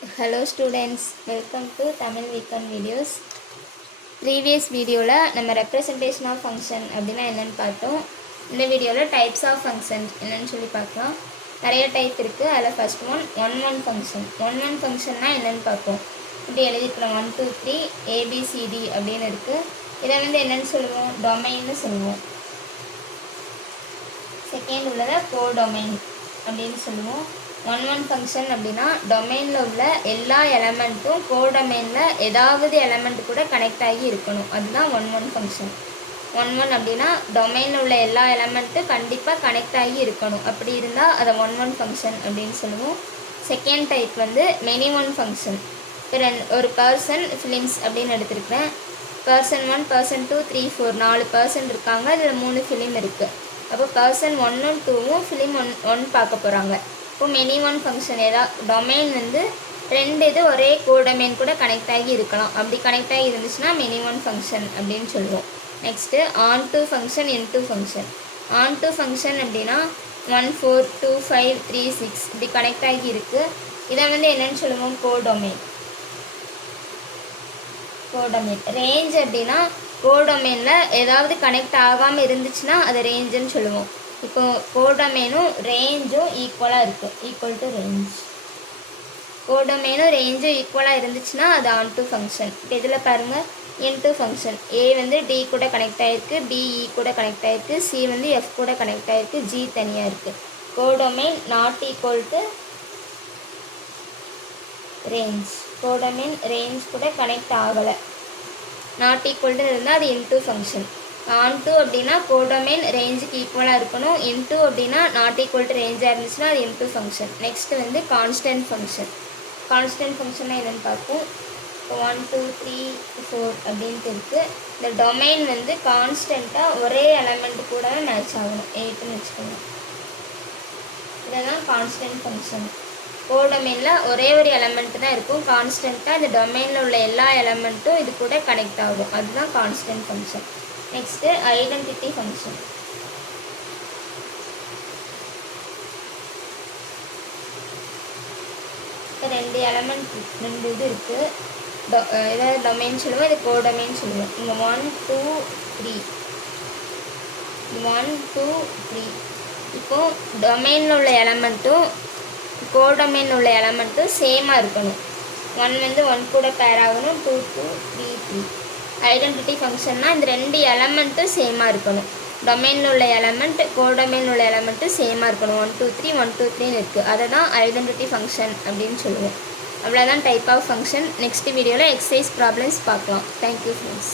Hello students, welcome to Tamil Weekend Videos. Previous வீடியோவில் நம்ம representation of function அப்படின்னா என்னென்னு பார்த்தோம். இந்த வீடியோவில் types of function என்னென்னு சொல்லி பார்க்கலாம். நிறைய டைப் இருக்குது. அதில் ஃபர்ஸ்ட் ஒன் ஃபங்க்ஷன். ஒன் ஃபங்க்ஷன்னா என்னென்னு பார்ப்போம். இப்படி எழுதிக்கலாம் 1 2 3 ABCD அப்படின்னு இருக்குது. இதை என்னென்னு சொல்லுவோம், டொமைன்னு சொல்லுவோம். செகண்ட் உள்ளதை கோடொமைன் அப்படின்னு சொல்லுவோம். ஒன் ஃபங்க்ஷன் அப்படின்னா டொமைனில் உள்ள எல்லா எலமெண்ட்டும் கோடொமைனில் ஏதாவது எலமெண்ட் கூட கனெக்ட் ஆகி இருக்கணும். அதுதான் ஒன் ஃபங்க்ஷன். ஒன் அப்படின்னா டொமைனில் உள்ள எல்லா எலமெண்ட்டும் கண்டிப்பாக கனெக்ட் ஆகி இருக்கணும். அப்படி இருந்தால் அதை ஒன் ஃபங்க்ஷன் அப்படின்னு சொல்லுவோம். Second type many one function. ஒரு பர்சன் ஃபிலிம்ஸ் அப்படின்னு எடுத்துருக்கிறேன். பர்சன் 1 பர்சன் 2 3 4 4 பர்சன் இருக்காங்க. இதில் 3 ஃபிலிம் இருக்குது. அப்போ பர்சன் 1 2 ஃபிலிம் ஒன் பார்க்க போகிறாங்க. இப்போ மெனி ஒன் ஃபங்க்ஷன் டொமைன் ரெண்டு இது ஒரே கோடொமைன் கூட கனெக்ட் ஆகி இருக்கலாம். அப்படி கனெக்ட் ஆகி இருந்துச்சுன்னா மெனி ஒன் ஃபங்க்ஷன் அப்படின்னு சொல்லுவோம். Next onto function into function. Onto function அப்படின்னா 1 4 2 5 3 6 இப்படி கனெக்ட் ஆகி இருக்குது. இதை என்னென்னு சொல்லுவோம், கோடொமைன். கோடொமைன். ரேஞ்ச் அப்படின்னா கோடொமைனில் ஏதாவது கனெக்ட் ஆகாமல் இருந்துச்சுன்னா அதை ரேஞ்சுன்னு சொல்லுவோம். இப்போ கோடொமைனும் ரேஞ்சும் ஈக்குவலாக இருக்குது, ஈக்குவல் டு ரேஞ்ச். கோடொமைனும் ரேஞ்சும் ஈக்குவலாக இருந்துச்சுன்னா அது ஆன் டு ஃபங்க்ஷன். இப்போ இதில் பாருங்கள், இன்டூ ஃபங்க்ஷன். ஏ டி கூட கனெக்ட் ஆகிருக்கு, பிஇ கூட கனெக்ட் ஆகிருக்கு, சி எஃப் கூட கனெக்ட் ஆகிருக்கு, ஜி தனியாக இருக்குது. Codomain not equal to range. Codomain range கூட கனெக்ட் ஆகலை, நாட் ஈக்குவல் டு இருந்தால் அது இன்டூ ஃபங்க்ஷன். ஆன் டூ அப்படின்னா கோடொமைன் ரேஞ்சுக்கு ஈக்குவலாக இருக்கணும். இன்டூ அப்படின்னா நாட் ஈக்குவல் டு ரேஞ்சாக இருந்துச்சுன்னா அது into function. Next constant function. Constant ஃபங்க்ஷன்னா என்னென்னு பார்ப்போம். இப்போ 1 2 3 4 அப்படின்ட்டு இருக்குது. இந்த டொமைன் கான்ஸ்டண்ட்டாக ஒரே எலமெண்ட் கூட மேட்ச் ஆகணும். 8ன்னு வச்சுக்கோங்க. இதெல்லாம் கான்ஸ்டன்ட் ஃபங்க்ஷன். கோடொமைனில் ஒரே ஒரு எலமெண்ட் தான் இருக்கும். கான்ஸ்டண்ட்டாக இந்த டொமைனில் உள்ள எல்லா எலமெண்ட்டும் இது கூட கனெக்ட் ஆகும். அதுதான் constant function. Next identity function. இப்போ ரெண்டு இது இருக்குது. இதை டொமைன் சொல்லுவோம், இது கோடொமைன் சொல்லுவோம். இங்கே 1 2 3 1 2 3. இப்போது டொமைனில் உள்ள எலமெண்ட்டும் கோடொமைன் உள்ள எலமெண்ட்டும் சேமாக இருக்கணும். 1 1 கூட பேர் ஆகணும். 2 2 3 3. ஐடென்டிட்டி ஃபங்க்ஷன்னா இந்த ரெண்டு எலமெண்ட்டும் சேமாக இருக்கணும். டொமைனில் உள்ள எலமெண்ட் கோடொமைன் உள்ள எலமெண்ட்டும் சேமாக இருக்கணும். 1 2 3 1 2 3 இருக்குது. அதை தான் ஐடென்டிட்டி ஃபங்க்ஷன் அப்படின்னு சொல்லுவோம். அவ்வளோதான் டைப் ஆஃப் ஃபங்க்ஷன். நெக்ஸ்ட் வீடியோவில் எக்ஸசைஸ் ப்ராப்ளம்ஸ் பார்க்கலாம். Thank you friends.